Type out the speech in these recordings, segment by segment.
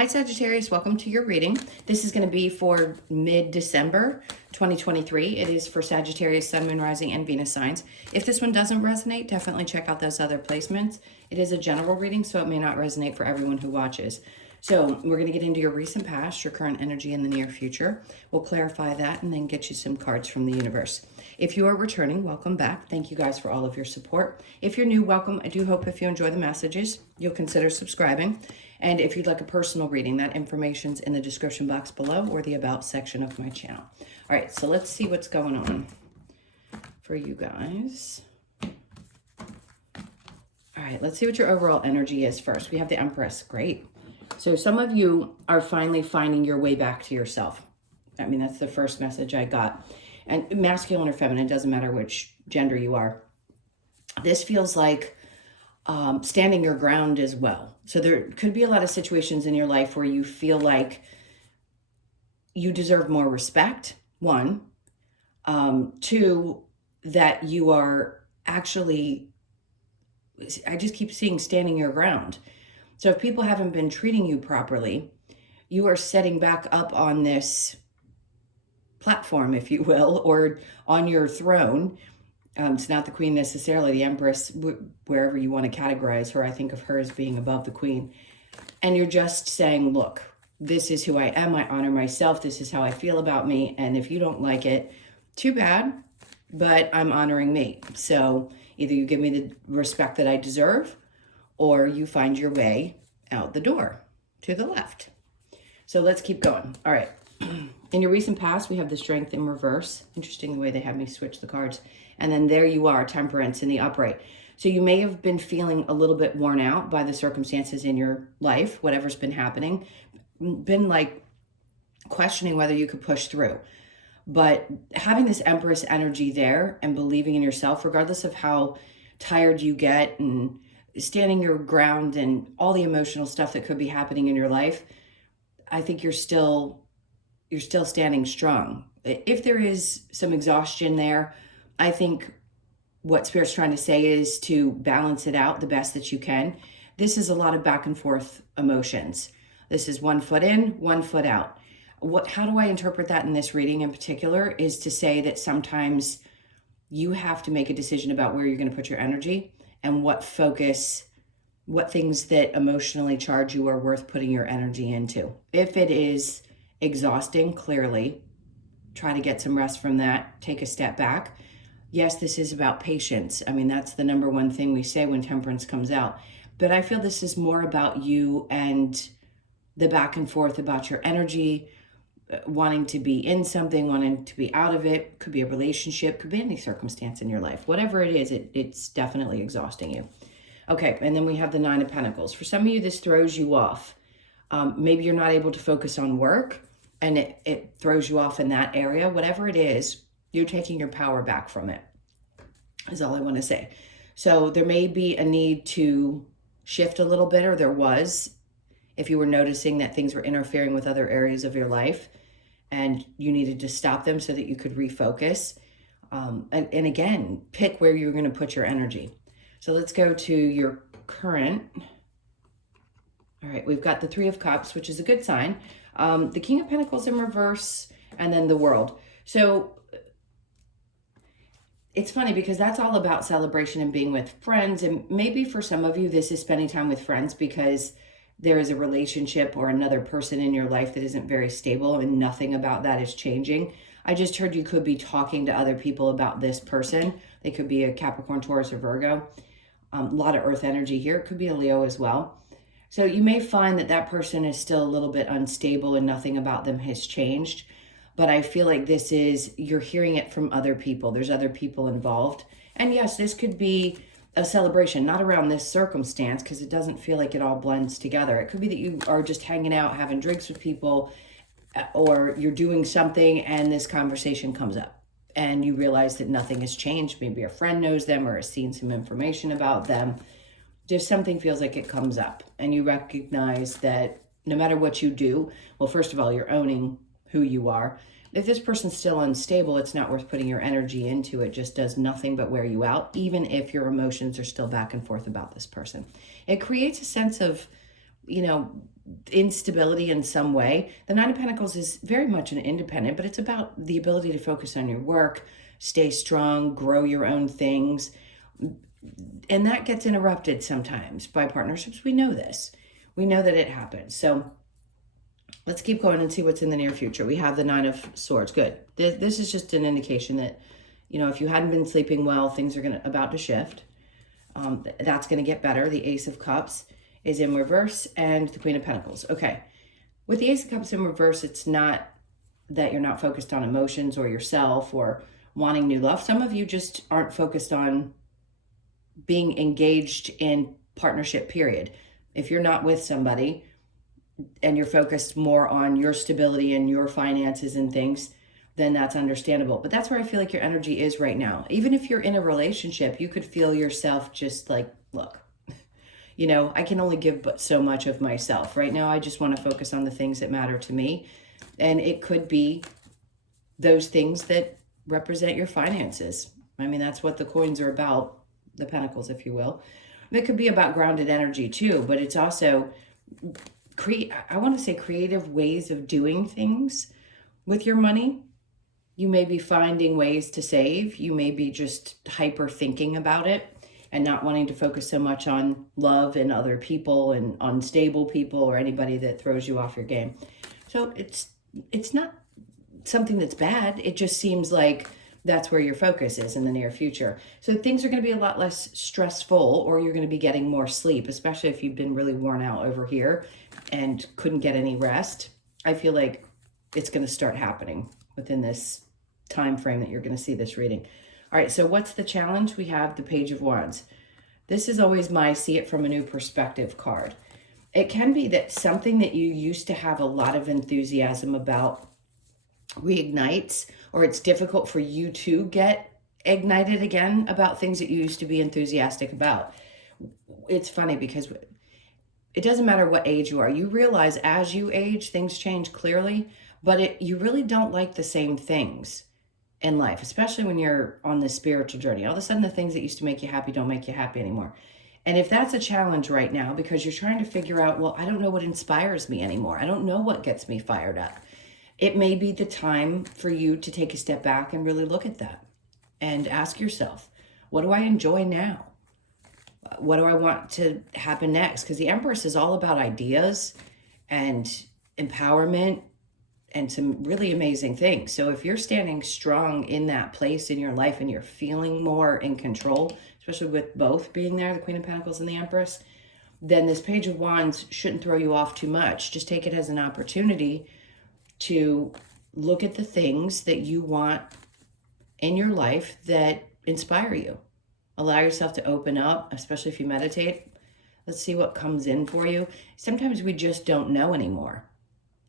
Hi Sagittarius, welcome to your reading. This is going to be for mid-December 2023. It is for Sagittarius, Sun, Moon, Rising, and Venus signs. If this one doesn't resonate, definitely check out those other placements. It is a general reading, so it may not resonate for everyone who watches. So we're going to get into your recent past, your current energy in the near future. We'll clarify that and then get you some cards from the universe. If you are returning, welcome back. Thank you guys for all of your support. If you're new, welcome. I do hope if you enjoy the messages, you'll consider subscribing. And if you'd like a personal reading, that information's in the description box below or the About section of my channel. All right, so let's see what's going on for you guys. All right, let's see what your overall energy is first. We have the Empress. Great. So some of you are finally finding your way back to yourself. I mean, that's the first message I got. And masculine or feminine, doesn't matter which gender you are. This feels like standing your ground as well. So there could be a lot of situations in your life where you feel like you deserve more respect, one. Two, that you are actually, I just keep seeing standing your ground. So if people haven't been treating you properly, you are setting back up on this platform, if you will, or on your throne. It's not the queen necessarily, the Empress, wherever you want to categorize her. I think of her as being above the queen. And you're just saying, look, this is who I am. I honor myself. This is how I feel about me. And if you don't like it, too bad, but I'm honoring me. So either you give me the respect that I deserve or you find your way out the door to the left. So let's keep going. All right. In your recent past, we have the Strength in reverse. Interesting the way they have me switch the cards. And then there you are, Temperance in the upright. So you may have been feeling a little bit worn out by the circumstances in your life, whatever's been happening, been like questioning whether you could push through. But having this Empress energy there and believing in yourself, regardless of how tired you get and standing your ground and all the emotional stuff that could be happening in your life, I think you're still standing strong. If there is some exhaustion there, I think what Spirit's trying to say is to balance it out the best that you can. This is a lot of back and forth emotions. This is 1 foot in, 1 foot out. How do I interpret that in this reading in particular is to say that sometimes you have to make a decision about where you're going to put your energy and what things that emotionally charge you are worth putting your energy into. If it is exhausting, clearly, try to get some rest from that. Take a step back. Yes, this is about patience. I mean, that's the number one thing we say when Temperance comes out. But I feel this is more about you and the back and forth about your energy, wanting to be in something, wanting to be out of it. Could be a relationship, could be any circumstance in your life. Whatever it is, it's definitely exhausting you. Okay, and then we have the 9 of Pentacles. For some of you, this throws you off. Maybe you're not able to focus on work and it throws you off in that area. Whatever it is, you're taking your power back from it, is all I want to say. So there may be a need to shift a little bit, or there was, if you were noticing that things were interfering with other areas of your life and you needed to stop them so that you could refocus. And again, pick where you're going to put your energy. So let's go to your current. All right, we've got the 3 of Cups, which is a good sign. The King of Pentacles in reverse, and then the World. So it's funny because that's all about celebration and being with friends. And maybe for some of you, this is spending time with friends because there is a relationship or another person in your life that isn't very stable and nothing about that is changing. I just heard you could be talking to other people about this person. They could be a Capricorn, Taurus, or Virgo. A lot of earth energy here. It could be a Leo as well. So you may find that that person is still a little bit unstable and nothing about them has changed. But I feel like this is, you're hearing it from other people. There's other people involved. And yes, this could be a celebration, not around this circumstance, because it doesn't feel like it all blends together. It could be that you are just hanging out, having drinks with people, or you're doing something and this conversation comes up and you realize that nothing has changed. Maybe a friend knows them or has seen some information about them. Just something feels like it comes up and you recognize that no matter what you do, well, first of all, you're owning who you are. If this person's still unstable, it's not worth putting your energy into. It just does nothing but wear you out, even if your emotions are still back and forth about this person. It creates a sense of instability in some way. The Nine of Pentacles is very much an independent, but it's about the ability to focus on your work, stay strong, grow your own things. And that gets interrupted sometimes by partnerships. We know this. We know that it happens. So let's keep going and see what's in the near future. We have the Nine of Swords. Good. This is just an indication that, if you hadn't been sleeping well, things are about to shift. That's going to get better. The Ace of Cups is in reverse and the Queen of Pentacles. Okay. With the Ace of Cups in reverse, it's not that you're not focused on emotions or yourself or wanting new love. Some of you just aren't focused on being engaged in partnership, period. If you're not with somebody and you're focused more on your stability and your finances and things, then that's understandable. But that's where I feel like your energy is right now. Even if you're in a relationship, you could feel yourself just like, look, I can only give but so much of myself. Right now, I just want to focus on the things that matter to me. And it could be those things that represent your finances. I mean, that's what the coins are about, the pentacles, if you will. It could be about grounded energy too, but it's also, I want to say creative ways of doing things with your money. You may be finding ways to save. You may be just hyper thinking about it and not wanting to focus so much on love and other people and unstable people or anybody that throws you off your game. So it's not something that's bad. It just seems like that's where your focus is in the near future. So things are going to be a lot less stressful, or you're going to be getting more sleep, especially if you've been really worn out over here and couldn't get any rest. I feel like it's going to start happening within this time frame that you're going to see this reading. All right, so what's the challenge? We have the Page of Wands. This is always my see it from a new perspective card. It can be that something that you used to have a lot of enthusiasm about reignites, or it's difficult for you to get ignited again about things that you used to be enthusiastic about. It's funny because it doesn't matter what age you are. You realize as you age, things change clearly, but you really don't like the same things in life, especially when you're on this spiritual journey. All of a sudden, the things that used to make you happy don't make you happy anymore. And if that's a challenge right now, because you're trying to figure out, well, I don't know what inspires me anymore. I don't know what gets me fired up. It may be the time for you to take a step back and really look at that and ask yourself, what do I enjoy now? What do I want to happen next? Because the Empress is all about ideas and empowerment and some really amazing things. So if you're standing strong in that place in your life and you're feeling more in control, especially with both being there, the Queen of Pentacles and the Empress, then this Page of Wands shouldn't throw you off too much. Just take it as an opportunity to look at the things that you want in your life that inspire you. Allow yourself to open up, especially if you meditate. Let's see what comes in for you. Sometimes we just don't know anymore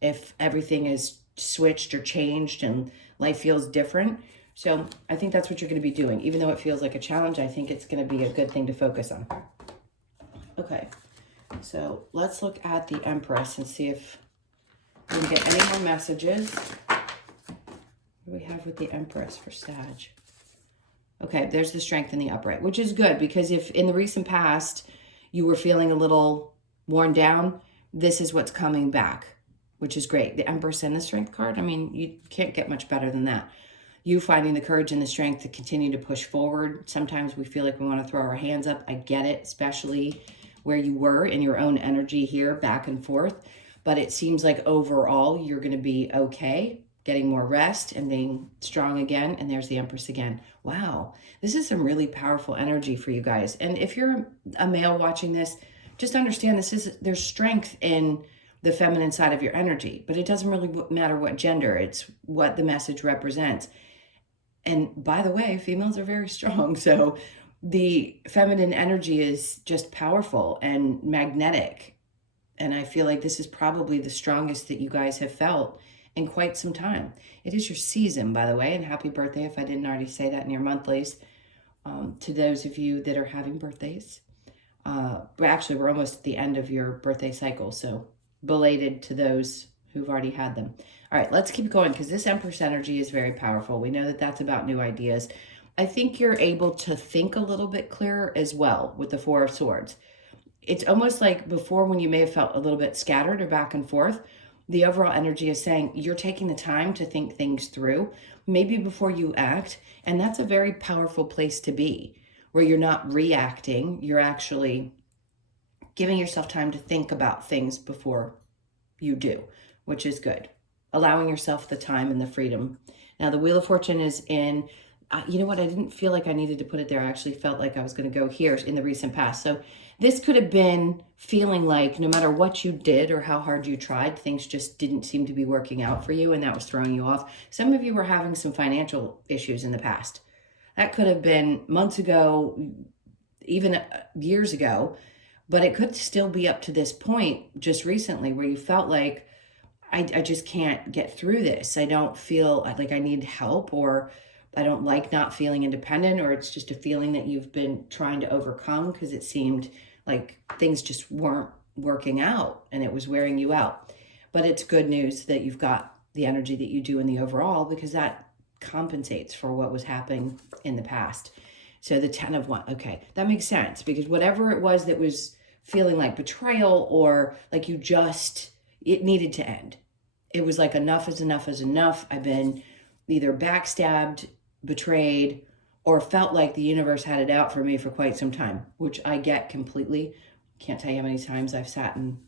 if everything is switched or changed and life feels different. So I think that's what you're going to be doing. Even though it feels like a challenge, I think it's going to be a good thing to focus on. Okay, so let's look at the Empress and see if we can get any more messages. What do we have with the Empress for Sag? Okay, there's the Strength in the upright, which is good because if in the recent past you were feeling a little worn down, this is what's coming back, which is great. The Empress and the Strength card, I mean, you can't get much better than that. You finding the courage and the strength to continue to push forward. Sometimes we feel like we want to throw our hands up. I get it, especially where you were in your own energy here, back and forth. But it seems like overall you're going to be okay, getting more rest and being strong again. And there's the Empress again. Wow, this is some really powerful energy for you guys. And if you're a male watching this, just understand there's strength in the feminine side of your energy, but it doesn't really matter what gender. It's what the message represents. And by the way, females are very strong. So the feminine energy is just powerful and magnetic. And I feel like this is probably the strongest that you guys have felt in quite some time. It is your season, by the way, and happy birthday if I didn't already say that in your monthlies. To those of you that are having birthdays. But actually, we're almost at the end of your birthday cycle, so belated to those who've already had them. All right, let's keep going because this Empress energy is very powerful. We know that that's about new ideas. I think you're able to think a little bit clearer as well with the Four of Swords. it's almost like before when you may have felt a little bit scattered or back and forth, the overall energy is saying you're taking the time to think things through, maybe before you act. And that's a very powerful place to be, where you're not reacting, you're actually giving yourself time to think about things before you do, which is good. Allowing yourself the time and the freedom. Now, the Wheel of Fortune is in, you know what? I didn't feel like I needed to put it there. I actually felt like I was going to go here in the recent past. So this could have been feeling like no matter what you did or how hard you tried, things just didn't seem to be working out for you, and that was throwing you off. Some of you were having some financial issues in the past. That could have been months ago, even years ago, but it could still be up to this point just recently where you felt like, I just can't get through this. I don't feel like I need help, or I don't like not feeling independent, or it's just a feeling that you've been trying to overcome because it seemed like things just weren't working out and it was wearing you out. But it's good news that you've got the energy that you do in the overall, because that compensates for what was happening in the past. So the 10 of Wands, okay, that makes sense, because whatever it was that was feeling like betrayal, or like it needed to end. It was like enough is enough is enough. I've been either backstabbed, betrayed, or felt like the universe had it out for me for quite some time, which I get completely. Can't tell you how many times I've sat in,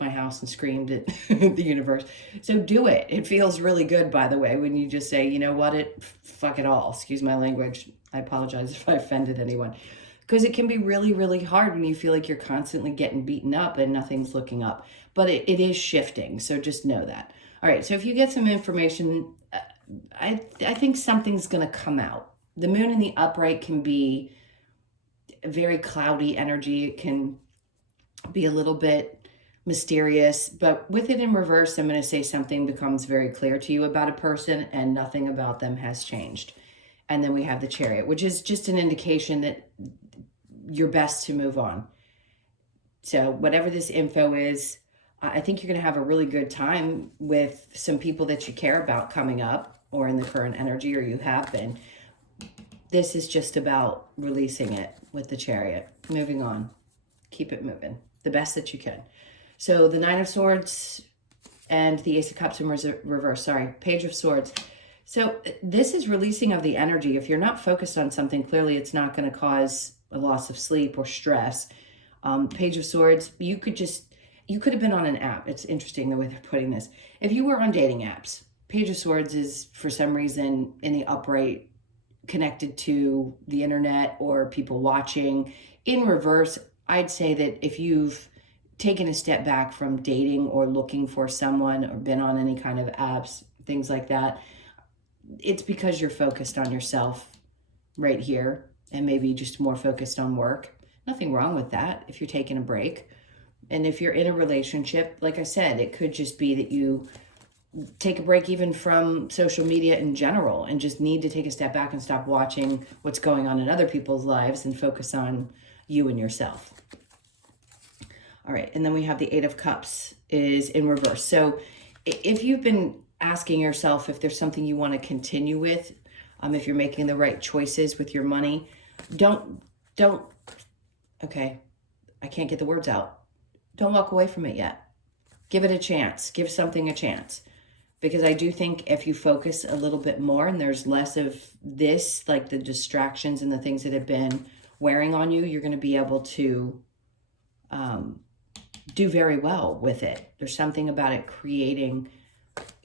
my house and screamed at the universe. So do it. It feels really good, by the way, when you just say, you know what, fuck it all. Excuse my language. I apologize if I offended anyone. Because it can be really, really hard when you feel like you're constantly getting beaten up and nothing's looking up. But it is shifting, so just know that. All right, so if you get some information, I think something's going to come out. The moon in the upright can be very cloudy energy. It can be a little bit mysterious, but with it in reverse, I'm going to say something becomes very clear to you about a person and nothing about them has changed. And then we have the Chariot, which is just an indication that you're best to move on. So whatever this info is, I think you're going to have a really good time with some people that you care about coming up, or in the current energy, or you have been. This is just about releasing it with the Chariot. Moving on. Keep it moving. The best that you can. So the 9 of Swords and the Ace of Cups in reverse. Sorry, Page of Swords. So this is releasing of the energy. If you're not focused on something, clearly it's not going to cause a loss of sleep or stress. Page of Swords, you could have been on an app. It's interesting the way they're putting this. If you were on dating apps, Page of Swords is for some reason in the upright, connected to the internet or people watching. In reverse, I'd say that if you've taken a step back from dating or looking for someone or been on any kind of apps, things like that, it's because you're focused on yourself right here and maybe just more focused on work. Nothing wrong with that if you're taking a break. And if you're in a relationship, like I said, it could just be that you take a break even from social media in general and just need to take a step back and stop watching what's going on in other people's lives and focus on you and yourself. All right, and then we have the 8 of Cups is in reverse. So if you've been asking yourself if there's something you want to continue with, if you're making the right choices with your money, okay, I can't get the words out. Don't walk away from it yet. Give it a chance. Give something a chance. Because I do think if you focus a little bit more and there's less of this, like the distractions and the things that have been wearing on you, you're going to be able to do very well with it. There's something about it creating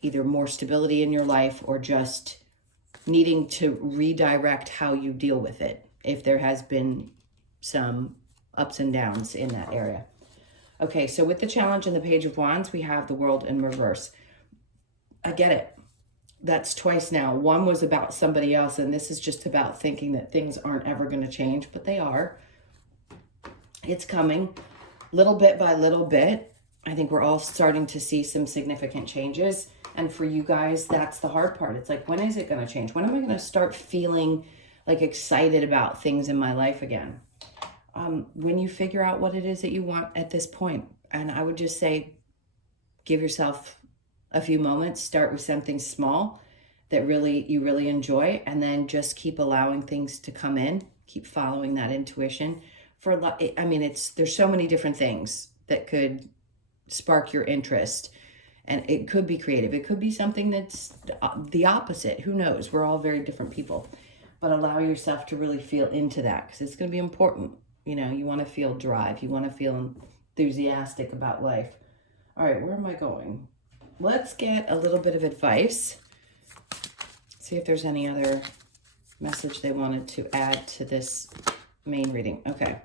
either more stability in your life or just needing to redirect how you deal with it if there has been some ups and downs in that area. Okay, so with the challenge and the Page of Wands, we have the World in reverse. I get it. That's twice now. One was about somebody else, and this is just about thinking that things aren't ever going to change, but they are. It's coming little bit by little bit. I think we're all starting to see some significant changes. And for you guys, that's the hard part. It's like, when is it going to change? When am I going to start feeling like excited about things in my life again? When you figure out what it is that you want at this point. And I would just say, give yourself a few moments, start with something small that you really enjoy, and then just keep allowing things to come in, keep following that intuition. I mean, there's so many different things that could spark your interest. And it could be creative. It could be something that's the opposite. Who knows? We're all very different people. But allow yourself to really feel into that, because it's going to be important. You know, you want to feel drive. You want to feel enthusiastic about life. All right, where am I going? Let's get a little bit of advice. See if there's any other message they wanted to add to this main reading. Okay,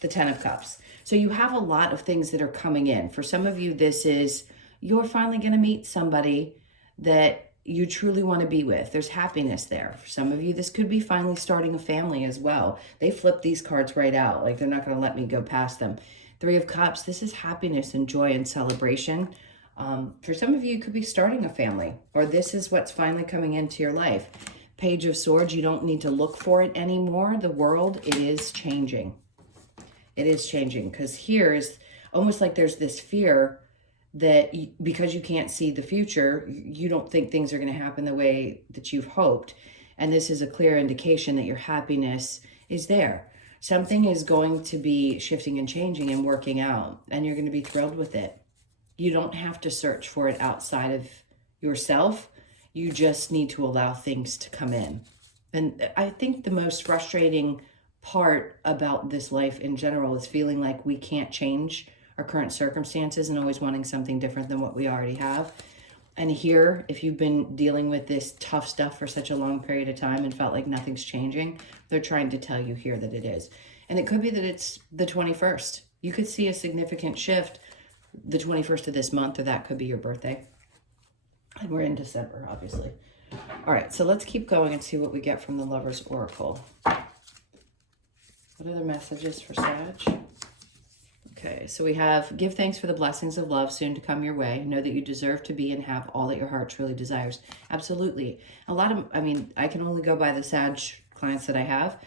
the Ten of Cups. So you have a lot of things that are coming in. For some of you, this is, you're finally going to meet somebody that you truly want to be with. There's happiness there. For some of you, this could be finally starting a family as well. They flip these cards right out. Like, they're not going to let me go past them. Three of Cups, this is happiness and joy and celebration. For some of you, it could be starting a family, or this is what's finally coming into your life. Page of Swords, you don't need to look for it anymore. The world, it is changing. It is changing, because here is almost like there's this fear that because you can't see the future, you don't think things are going to happen the way that you've hoped. And this is a clear indication that your happiness is there. Something is going to be shifting and changing and working out, and you're going to be thrilled with it. You don't have to search for it outside of yourself. You just need to allow things to come in. And I think the most frustrating part about this life in general is feeling like we can't change our current circumstances and always wanting something different than what we already have. And here, if you've been dealing with this tough stuff for such a long period of time and felt like nothing's changing, they're trying to tell you here that it is. And it could be that it's the 21st. You could see a significant shift the 21st of this month, or that could be your birthday. And we're in December, obviously. All right, so let's keep going and see what we get from the Lover's Oracle. What other messages for Sag? Okay, so we have, give thanks for the blessings of love soon to come your way. Know that you deserve to be and have all that your heart truly desires. Absolutely. A lot of, I mean, I can only go by the Sag clients that I have,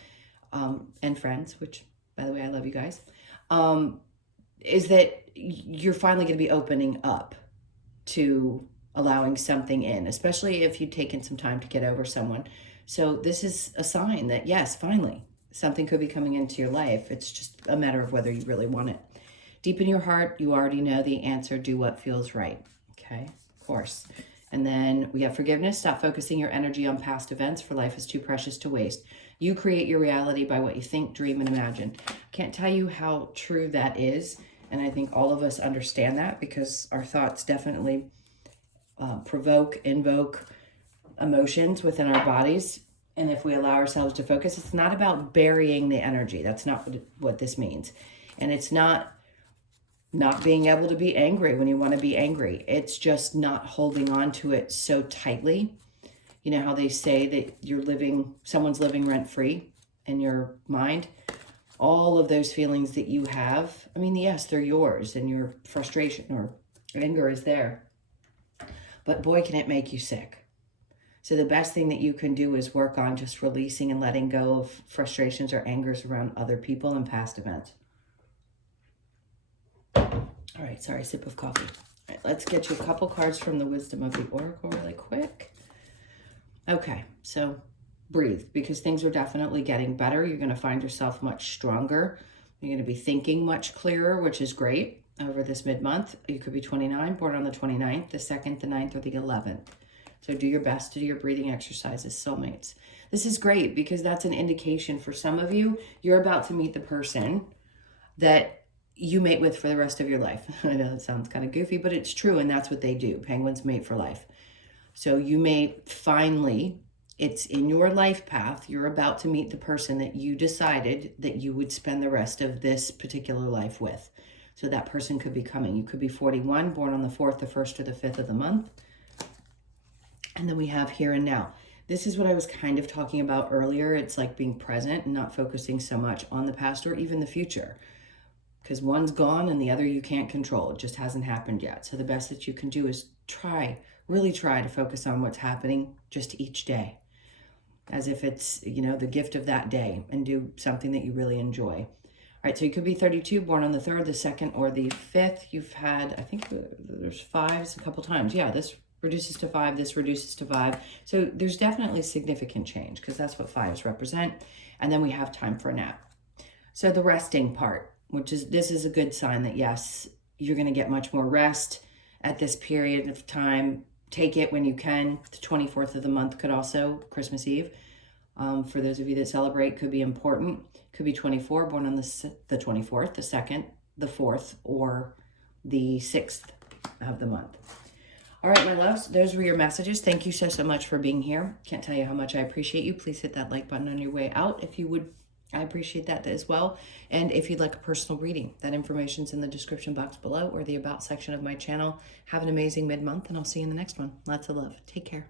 and friends, which, by the way, I love you guys, is that you're finally going to be opening up to allowing something in, especially if you've taken some time to get over someone. So this is a sign that, yes, finally, something could be coming into your life. It's just a matter of whether you really want it. Deep in your heart, you already know the answer. Do what feels right. Okay, of course. And then we have forgiveness. Stop focusing your energy on past events, for life is too precious to waste. You create your reality by what you think, dream, and imagine. I can't tell you how true that is. And I think all of us understand that, because our thoughts definitely invoke emotions within our bodies. And if we allow ourselves to focus, it's not about burying the energy. That's not what this means. And it's not being able to be angry when you want to be angry. It's just not holding on to it so tightly. You know how they say that someone's living rent-free in your mind? All of those feelings that you have, I mean, yes, they're yours, and your frustration or anger is there. But boy, can it make you sick. So the best thing that you can do is work on just releasing and letting go of frustrations or angers around other people and past events. All right, sorry, sip of coffee. All right, let's get you a couple cards from the Wisdom of the Oracle really quick. Okay, so breathe, because things are definitely getting better. You're going to find yourself much stronger. You're going to be thinking much clearer, which is great over this mid-month. You could be 29, born on the 29th, the 2nd, the 9th, or the 11th. So do your best to do your breathing exercises, soulmates. This is great, because that's an indication for some of you, you're about to meet the person that you mate with for the rest of your life. I know that sounds kind of goofy, but it's true, and that's what they do. Penguins mate for life. So you may finally, it's in your life path, you're about to meet the person that you decided that you would spend the rest of this particular life with. So that person could be coming. You could be 41, born on the 4th, the 1st, or the 5th of the month. And then we have here and now. This is what I was kind of talking about earlier. It's like being present and not focusing so much on the past or even the future, because one's gone and the other you can't control. It just hasn't happened yet. So the best that you can do is really try to focus on what's happening just each day, as if it's, you know, the gift of that day, and do something that you really enjoy. All right, so you could be 32, born on the 3rd, the 2nd, or the 5th. You've had, I think there's 5s a couple times. Yeah, this reduces to 5, this reduces to 5. So there's definitely significant change, because that's what 5s represent. And then we have time for a nap. So the resting part, this is a good sign that yes, you're going to get much more rest at this period of time. Take it when you can. The 24th of the month could also, Christmas Eve, for those of you that celebrate, could be important. Could be 24, born on the 24th, the 2nd, the 4th, or the 6th of the month. All right, my loves, those were your messages. Thank you so much for being here. Can't tell you how much I appreciate you. Please hit that like button on your way out if you would. I appreciate that as well. And if you'd like a personal reading, that information's in the description box below or the About section of my channel. Have an amazing mid-month, and I'll see you in the next one. Lots of love. Take care.